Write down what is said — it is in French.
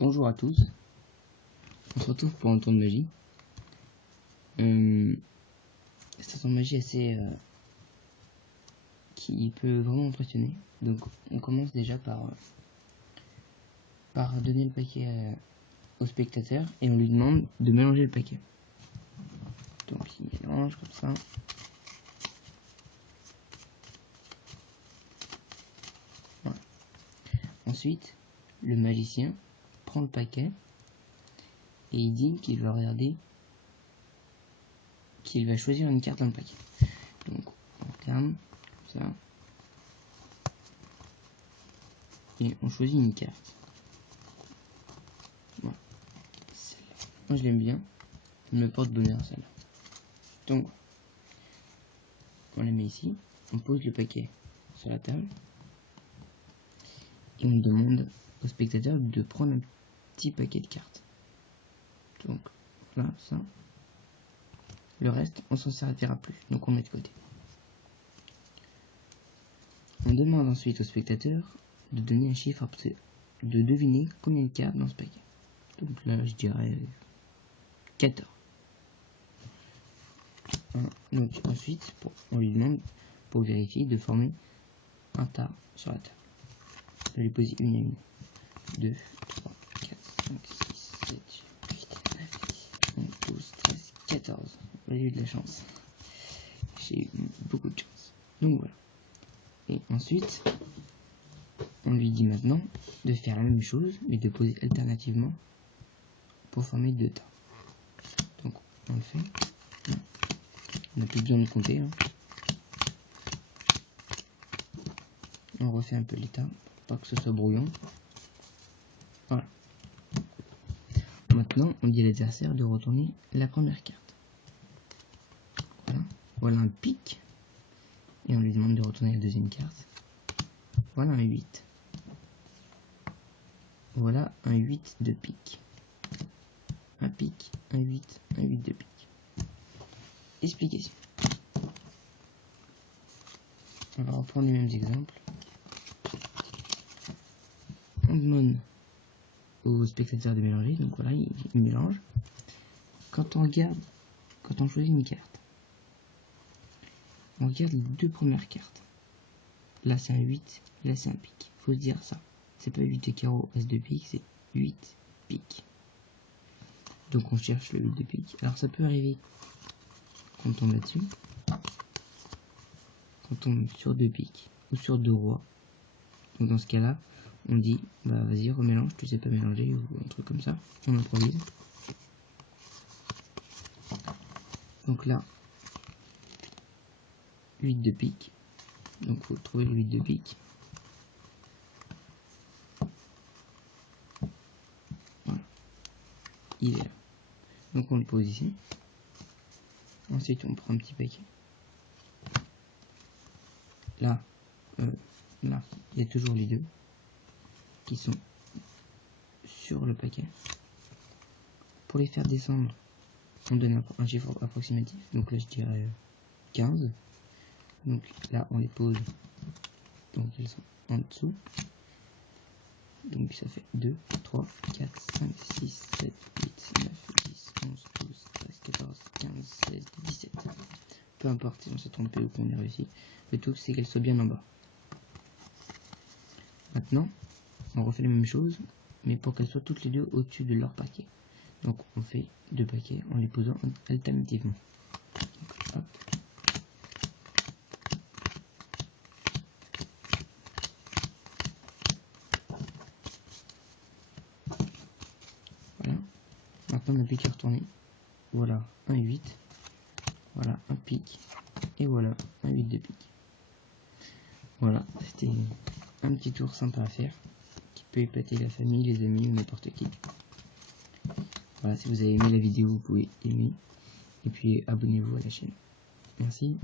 Bonjour à tous, on se retrouve pour un tour de magie. C'est un tour de magie assez qui peut vraiment impressionner. Donc on commence déjà par donner le paquet au spectateur et on lui demande de mélanger le paquet. Donc il mélange comme ça. Voilà. Ensuite, le magicien prend le paquet et il dit qu'il va regarder, qu'il va choisir une carte dans le paquet. Donc on regarde comme ça et on choisit une carte. Voilà. Moi je l'aime bien, elle me porte bonheur celle-là. Donc on la met ici, on pose le paquet sur la table et on demande au spectateur de prendre un petit paquet de cartes. Donc voilà, ça. Le reste, on s'en servira plus, donc on met de côté. On demande ensuite au spectateur de donner un chiffre, de deviner combien de cartes dans ce paquet. Donc là, je dirais 14. Donc ensuite, on lui demande, pour vérifier, de former un tas sur la table. De les poser une à une. 2, 3, 4, 5, 6, 7, 8, 9, 10, 11, 12, 13, 14. J'ai eu de la chance. J'ai eu beaucoup de chance. Donc voilà. Et ensuite, on lui dit maintenant de faire la même chose, mais de poser alternativement pour former deux tas. Donc on le fait. On n'a plus besoin de compter. On refait un peu les tas, pour pas que ce soit brouillon. Voilà. Maintenant, on dit à l'adversaire de retourner la première carte. Voilà. Voilà un pic. Et on lui demande de retourner la deuxième carte. Voilà un 8. Voilà un 8 de pique. Un pique, un 8 de pique. Explication. On va reprendre les mêmes exemples. On demande au spectateur de mélanger. Donc voilà, il mélange. Quand on choisit une carte, on regarde les deux premières cartes. Là c'est un 8, là c'est un pique. Faut se dire ça. C'est pas 8 de carreau, as de pique, c'est 8 pique. Donc on cherche le 8 de pique. Alors ça peut arriver qu'on tombe là-dessus. Qu'on tombe sur 2 piques ou sur 2 rois. Donc dans ce cas-là, on dit bah vas-y remélange, tu sais pas mélanger ou un truc comme ça. On improvise. Donc là, 8 de pique. Donc faut trouver le 8 de pique. Voilà. Il est là. Donc on le pose ici. Ensuite on prend un petit paquet. Là, là, il y a toujours les deux qui sont sur le paquet. Pour les faire descendre, on donne un chiffre approximatif. Donc là je dirais 15. Donc là on les pose. Donc ils sont en dessous. Donc ça fait 2, 3, 4, 5, 6, 7, 8, 9, 10, 11, 12, 13, 14, 15, 16, 17. Peu importe si on s'est trompé ou qu'on a réussi. Le tout c'est qu'elle soit bien en bas. Maintenant, on refait la même chose, mais pour qu'elles soient toutes les deux au-dessus de leur paquet. Donc on fait deux paquets en les posant alternativement. Donc, hop. Voilà. Maintenant le pique est retourné. Voilà un 8. Voilà un pique. Et voilà un 8 de pique. Voilà, c'était un petit tour sympa à faire, qui peut épater la famille, les amis ou n'importe qui. Voilà, si vous avez aimé la vidéo, vous pouvez aimer. Et puis abonnez-vous à la chaîne. Merci.